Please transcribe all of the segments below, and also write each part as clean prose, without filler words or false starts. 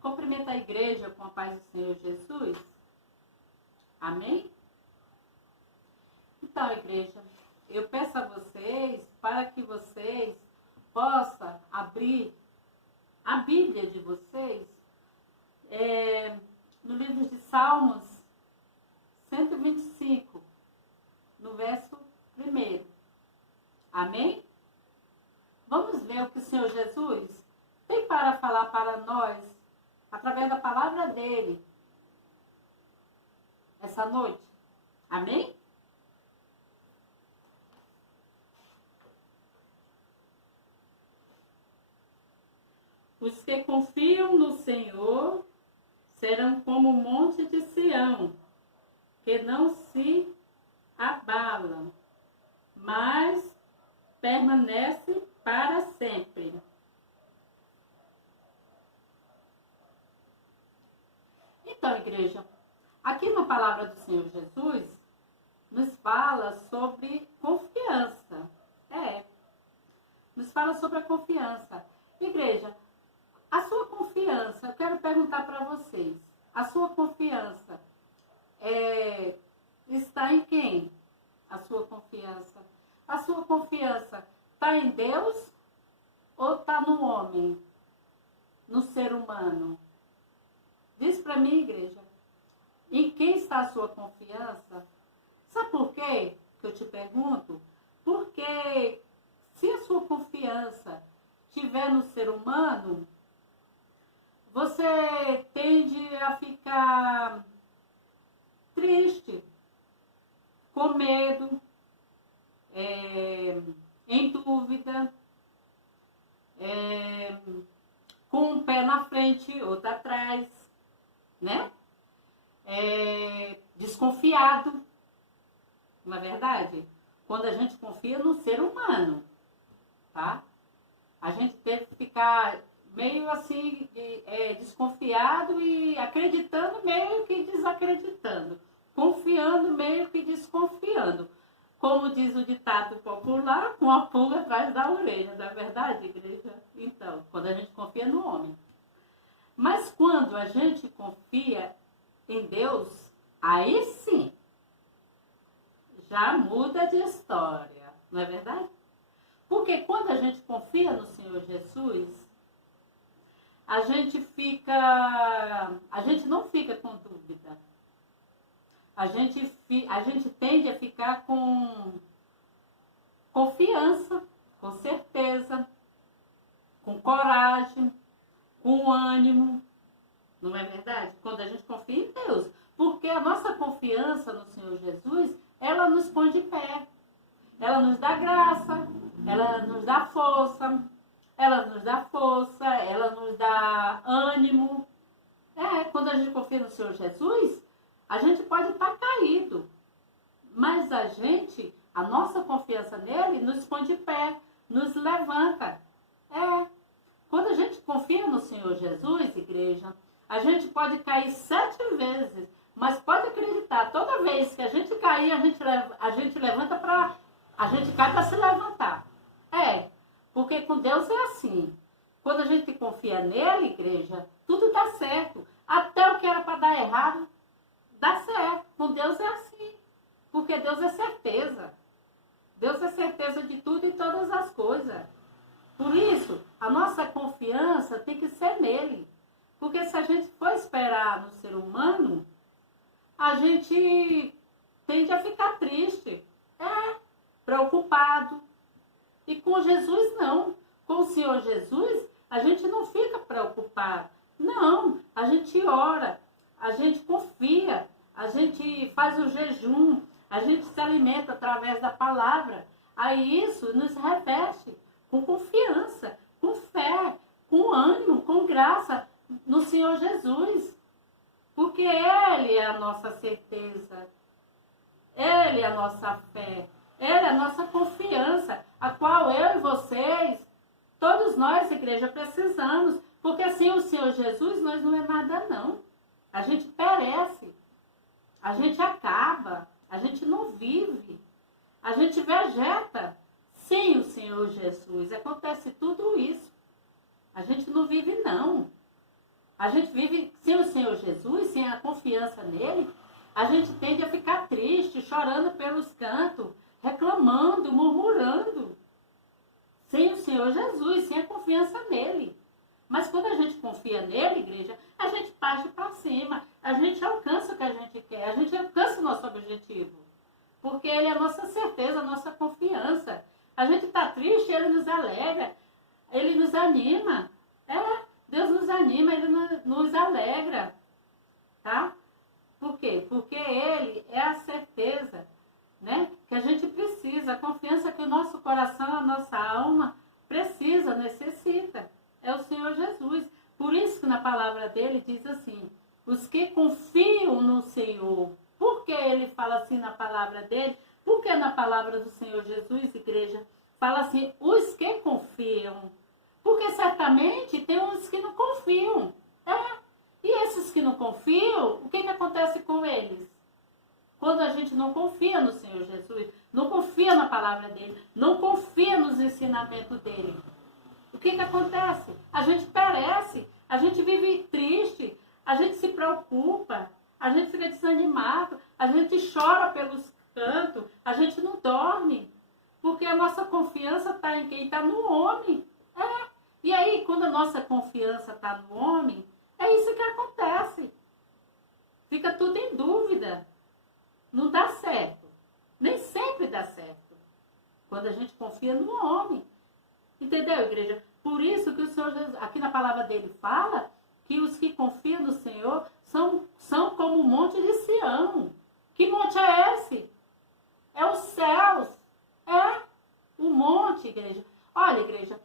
Cumprimenta a igreja com a paz do Senhor Jesus. Amém? Então, igreja, eu peço a vocês para que vocês possam abrir a Bíblia de vocês no livro de Salmos 125, no verso 1. Amém? Vamos ver o que o Senhor Jesus tem para falar para nós, através da palavra dele, essa noite. Amém? Os que confiam no Senhor serão como o monte de Sião, que não se abalam, mas permanece para sempre. Então, igreja, aqui na palavra do Senhor Jesus, nos fala sobre confiança. Nos fala sobre a confiança. Igreja, a sua confiança, eu quero perguntar para vocês, a sua confiança está em quem? A sua confiança. A sua confiança está em Deus ou está no homem, no ser humano? Diz para mim, igreja, em quem está a sua confiança? Sabe por quê que eu te pergunto? Porque se a sua confiança estiver no ser humano, você tende a ficar triste, com medo, em dúvida, com um pé na frente, outro atrás, né? Desconfiado, não é verdade? Quando a gente confia no ser humano, tá? A gente tem que ficar meio assim, desconfiado e acreditando meio que desacreditando. Confiando meio que desconfiando. Como diz o ditado popular, com a pulga atrás da orelha, não é verdade, igreja? Então, quando a gente confia no homem. Mas quando a gente confia em Deus, aí sim, já muda de história, não é verdade? Porque quando a gente confia no Senhor Jesus, a gente não fica com dúvida. A gente tende a ficar com confiança, com certeza, com coragem, com ânimo. Não é verdade? Quando a gente confia em Deus. Porque a nossa confiança no Senhor Jesus, ela nos põe de pé. Ela nos dá graça, ela nos dá força, ela nos dá ânimo. Quando a gente confia no Senhor Jesus, a gente pode estar caído, mas a nossa confiança nele nos põe de pé, nos levanta. Quando a gente confia no Senhor Jesus, igreja, a gente pode cair 7 vezes, mas pode acreditar, toda vez que a gente cair, a gente levanta para... A gente cai para se levantar. Porque com Deus é assim. Quando a gente confia nele, igreja, tudo dá certo. Até o que era para dar errado, dá certo. Com Deus é assim. Porque Deus é certeza. Deus é certeza de tudo e todas as coisas. Por isso, a nossa confiança tem que ser nele. Porque se a gente for esperar no ser humano, a gente tende a ficar triste. Preocupado. E com Jesus não. Com o Senhor Jesus, a gente não fica preocupado. Não, a gente ora, a gente confia, a gente faz o jejum, a gente se alimenta através da palavra. Aí isso nos reveste com confiança, com fé, com ânimo, com graça no Senhor Jesus. Porque Ele é a nossa certeza, Ele é a nossa fé. Ele é a nossa confiança, a qual eu e vocês, todos nós, igreja, precisamos. Porque sem o Senhor Jesus, nós não é nada, não. A gente perece, a gente acaba, a gente não vive, a gente vegeta. Sem o Senhor Jesus, acontece tudo isso. A gente não vive, não. A gente vive sem o Senhor Jesus, sem a confiança nele, a gente tende a ficar triste, chorando pelos cantos, reclamando, murmurando. Sem o Senhor Jesus, sem a confiança nele. Mas quando a gente confia nele, igreja, a gente parte para cima, a gente alcança o que a gente quer, a gente alcança o nosso objetivo. Porque ele é a nossa certeza, a nossa confiança. A gente está triste, ele nos alegra, ele nos anima. Deus nos anima, ele nos alegra. Tá? Por quê? Porque ele é a certeza, né, que a gente precisa, a confiança que o nosso coração, a nossa alma precisa, necessita. É o Senhor Jesus. Por isso que na palavra dele diz assim, os que confiam no Senhor. Por que ele fala assim na palavra dele? Porque na palavra do Senhor Jesus, igreja, fala assim, os que confiam. Porque certamente tem uns que não confiam. E esses que não confiam, o que acontece com eles? Quando a gente não confia no Senhor Jesus, não confia na palavra dele, não confia nos ensinamentos dele, o que acontece? A gente perece, a gente vive triste, a gente se preocupa, a gente fica desanimado, a gente chora pelos cantos, a gente não dorme, porque a nossa confiança está em quem? Está no homem. E aí, quando a nossa confiança está no homem, é isso que acontece. Fica tudo em dúvida. Não dá certo. Nem sempre dá certo. Quando a gente confia no homem. Entendeu, igreja? Por isso que o Senhor Jesus, aqui na palavra dele fala que os que confiam no Senhor são como o monte de Sião. Que monte é esse? É os céus. É o monte, igreja. Olha, igreja,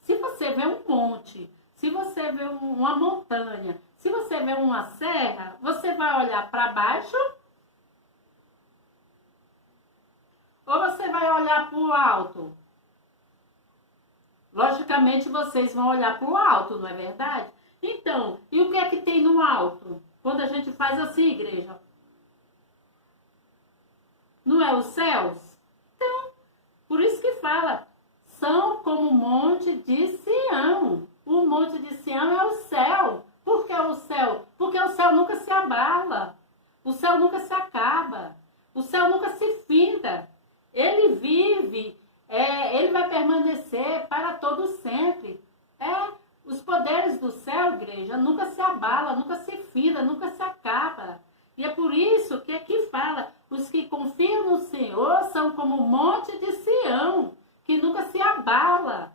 se você vê um monte, se você vê uma montanha, se você vê uma serra, você vai olhar para baixo ou você vai olhar para o alto? Logicamente, vocês vão olhar para o alto, não é verdade? Então, e o que é que tem no alto? Quando a gente faz assim, igreja? Não é os céus? Então, por isso que fala, são como o monte de Sião. O monte de Sião é o céu. Por que o céu? Porque o céu nunca se abala. O céu nunca se acaba. O céu nunca se finda. Ele vive, ele vai permanecer para todo sempre. Os poderes do céu, igreja, nunca se abala, nunca se finda, nunca se acaba. E é por isso que aqui fala, os que confiam no Senhor são como o monte de Sião, que nunca se abala.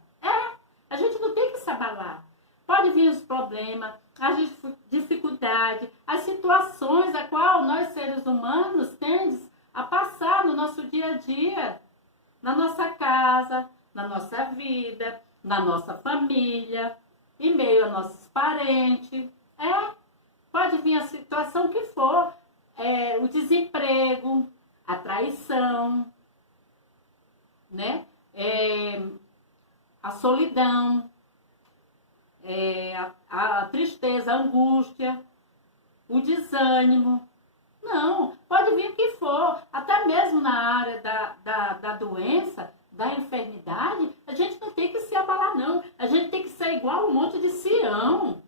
A gente não tem que se abalar. Pode vir os problemas, as dificuldades, as situações a qual nós, seres humanos, temos a passar no nosso dia a dia, na nossa casa, na nossa vida, na nossa família, em meio a nossos parentes. Pode vir a situação que for, o desemprego, a traição, né? A solidão, a tristeza, a angústia, o desânimo. Não, pode vir o que for, até mesmo na área da doença, da enfermidade, a gente não tem que se abalar, não. A gente tem que ser igual um monte de Sião.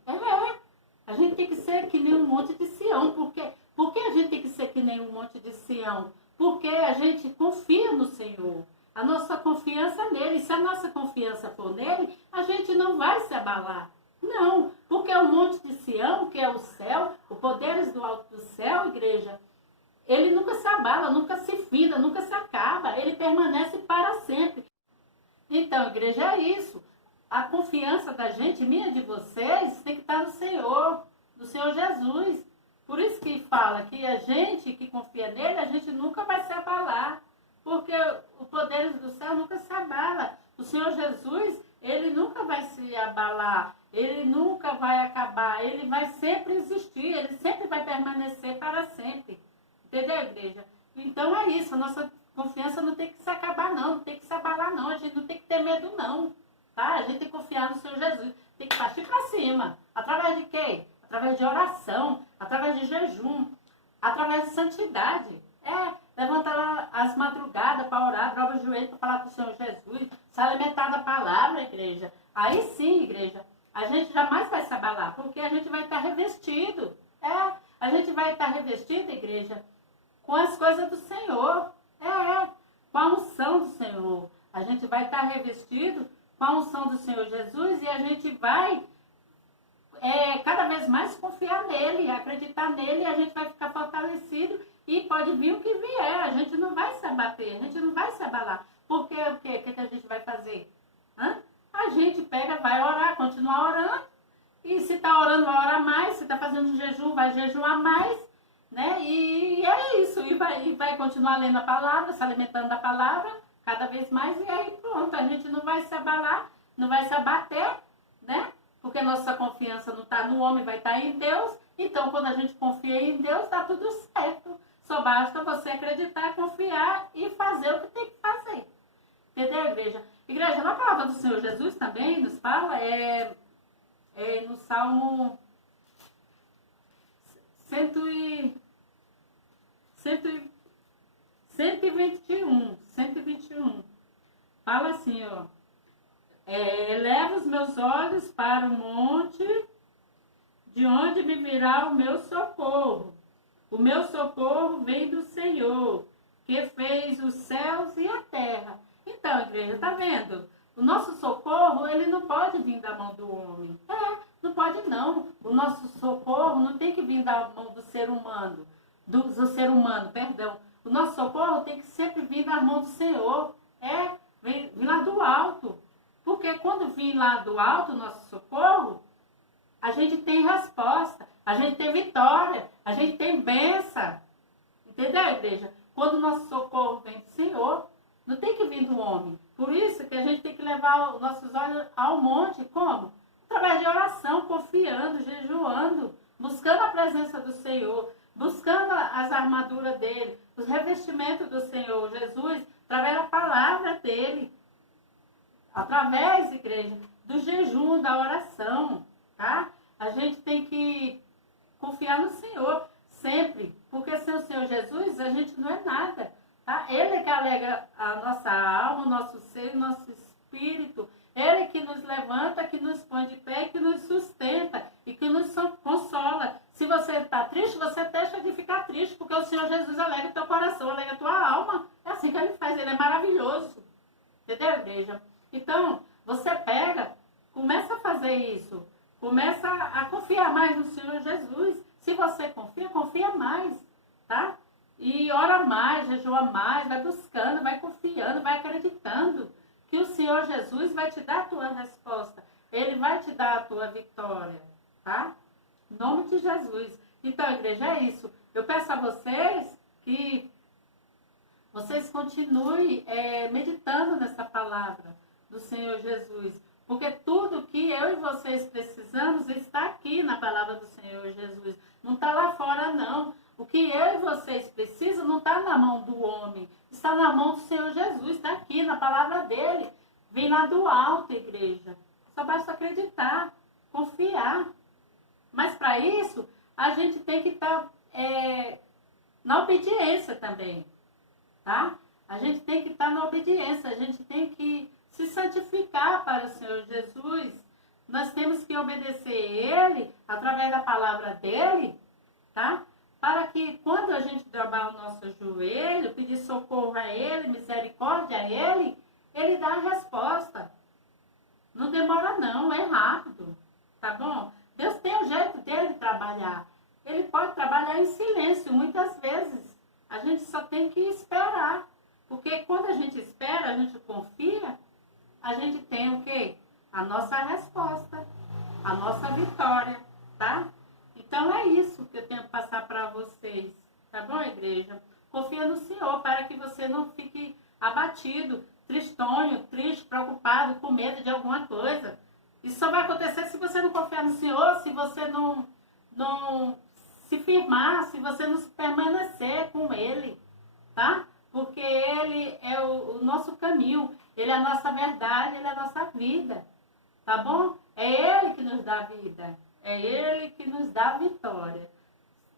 A gente tem que ser que nem um monte de Sião. Por que a gente tem que ser que nem um monte de Sião? Porque a gente confia no Senhor. A nossa confiança nele. Se a nossa confiança for nele, a gente não vai se abalar. Não, porque o monte de Sião, que é o céu, os poderes do alto do céu, igreja, ele nunca se abala, nunca se finda, nunca se acaba. Ele permanece para sempre. Então, igreja, é isso. A confiança da gente, minha e de vocês, tem que estar no Senhor Jesus. Por isso que fala que a gente que confia nele, a gente nunca vai se abalar. Porque os poderes do céu nunca se abala. O Senhor Jesus, ele nunca vai se abalar. Ele nunca vai acabar. Ele vai sempre existir. Ele sempre vai permanecer para sempre. Entendeu, igreja? Então é isso. A nossa confiança não tem que se acabar, não. Não tem que se abalar, não. A gente não tem que ter medo, não. Tá? A gente tem que confiar no Senhor Jesus. Tem que partir para cima. Através de quê? Através de oração. Através de jejum. Através de santidade. Levanta lá as madrugadas para orar, dobra o joelho para falar com o Senhor Jesus, se alimentar da palavra, igreja. Aí sim, igreja, a gente jamais vai se abalar, porque a gente vai estar revestido. A gente vai estar revestido, igreja, com as coisas do Senhor. Com a unção do Senhor. A gente vai estar revestido com a unção do Senhor Jesus e a gente vai cada vez mais confiar nele, acreditar nele, e a gente vai ficar fortalecido e pode vir o que vier. A gente não vai se abater, a gente não vai se abalar. Porque o que a gente vai fazer? A gente vai orar, continuar orando, e se está orando, vai orar mais, se está fazendo jejum, vai jejuar mais, né? E é isso, e vai continuar lendo a palavra, se alimentando da palavra, cada vez mais, e aí pronto, a gente não vai se abalar, não vai se abater, né? Porque nossa confiança não está no homem, vai estar em Deus. Então, quando a gente confia em Deus, está tudo certo. Só basta você acreditar, confiar e fazer o que tem que fazer. Entendeu, igreja? Igreja, na palavra do Senhor Jesus também nos fala, no Salmo 121. Fala assim, ó. Eleva os meus olhos para o monte, de onde me virá o meu socorro. O meu socorro vem do Senhor, que fez os céus e a terra. Então, igreja, tá vendo? O nosso socorro, ele não pode vir da mão do homem. Não pode não. O nosso socorro não tem que vir da mão do ser humano. Do ser humano, perdão. O nosso socorro tem que sempre vir da mão do Senhor. Vem lá do alto. Porque quando vir lá do alto o nosso socorro, a gente tem resposta, a gente tem vitória, a gente tem bênção. Entendeu, igreja? Quando o nosso socorro vem do Senhor, não tem que vir do homem. Por isso que a gente tem que levar os nossos olhos ao monte. Como? Através de oração, confiando, jejuando, buscando a presença do Senhor, buscando as armaduras dele, os revestimentos do Senhor Jesus, através da palavra dele. Através, igreja, do jejum, da oração, tá? A gente tem que confiar no Senhor sempre, porque sem o Senhor Jesus a gente não é nada, tá? Ele é que alegra a nossa alma, o nosso ser, o nosso espírito. Ele que nos levanta, que nos põe de pé, que nos sustenta e que nos consola. Se você está triste, você deixa de ficar triste, porque o Senhor Jesus alegra o teu coração, alegra a tua alma. É assim que ele faz, ele é maravilhoso. Entendeu, igreja? Então, você começa a fazer isso. Começa a confiar mais no Senhor Jesus. Se você confia mais, tá? E ora mais, jejua mais, vai buscando, vai confiando, vai acreditando que o Senhor Jesus vai te dar a tua resposta. Ele vai te dar a tua vitória, tá? Em nome de Jesus. Então, igreja, é isso. Eu peço a vocês que vocês continuem meditando nessa palavra do Senhor Jesus, porque tudo que eu e vocês precisamos está aqui na palavra do Senhor Jesus, não está lá fora não. O que eu e vocês precisam não está na mão do homem, está na mão do Senhor Jesus, está aqui na palavra dele, vem lá do alto, igreja. Só basta acreditar, confiar. Mas para isso, a gente tem que estar na obediência também, tá? A gente tem que estar na obediência, a gente tem que se santificar para o Senhor Jesus. Nós temos que obedecer Ele através da palavra dEle, tá? Para que quando a gente dobrar o nosso joelho, pedir socorro a Ele, misericórdia a Ele, Ele dá a resposta. Não demora não, é rápido, tá bom? Deus tem o jeito dele trabalhar. Ele pode trabalhar em silêncio muitas vezes. A gente só tem que esperar. Porque quando a gente espera, a gente confia, a gente tem o quê? A nossa resposta, a nossa vitória, tá? Então é isso que eu tenho que passar para vocês, tá bom, igreja? Confia no Senhor para que você não fique abatido, tristonho, triste, preocupado, com medo de alguma coisa. Isso só vai acontecer se você não confiar no Senhor, se você não se firmar, se você não permanecer com Ele, tá? Porque Ele é o nosso caminho, Ele é a nossa verdade, Ele é a nossa vida, tá bom? É Ele que nos dá a vida, é Ele que nos dá a vitória,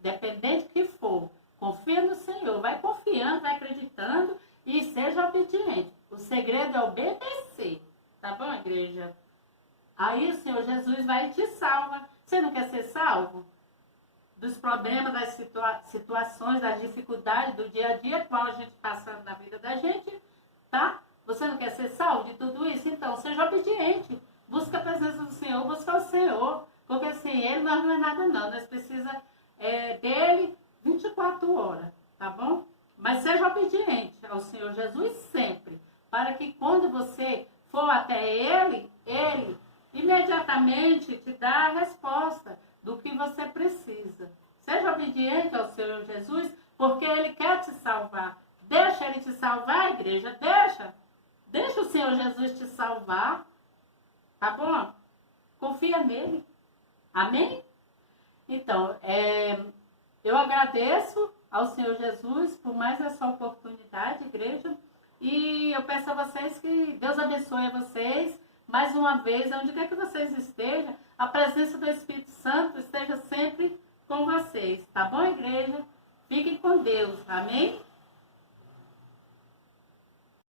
dependente do que for. Confia no Senhor, vai confiando, vai acreditando e seja obediente. O segredo é obedecer, tá bom, igreja? Aí o Senhor Jesus vai e te salva. Você não quer ser salvo? Dos problemas, das situações, das dificuldades do dia a dia, qual a gente passa na vida da gente, tá? Você não quer ser salvo de tudo isso? Então, seja obediente. Busca a presença do Senhor, busca o Senhor. Porque sem Ele nós não é nada não. Nós precisamos dEle 24 horas, tá bom? Mas seja obediente ao Senhor Jesus sempre. Para que quando você for até Ele, Ele imediatamente te dá a resposta do que você precisa. Seja obediente ao Senhor Jesus, porque Ele quer te salvar. Deixa Ele te salvar, igreja, deixa. Deixa o Senhor Jesus te salvar, tá bom? Confia nele. Amém? Então, eu agradeço ao Senhor Jesus por mais essa oportunidade, igreja. E eu peço a vocês que Deus abençoe a vocês. Mais uma vez, onde quer que vocês estejam, a presença do Espírito Santo esteja sempre com vocês. Tá bom, igreja? Fiquem com Deus. Amém?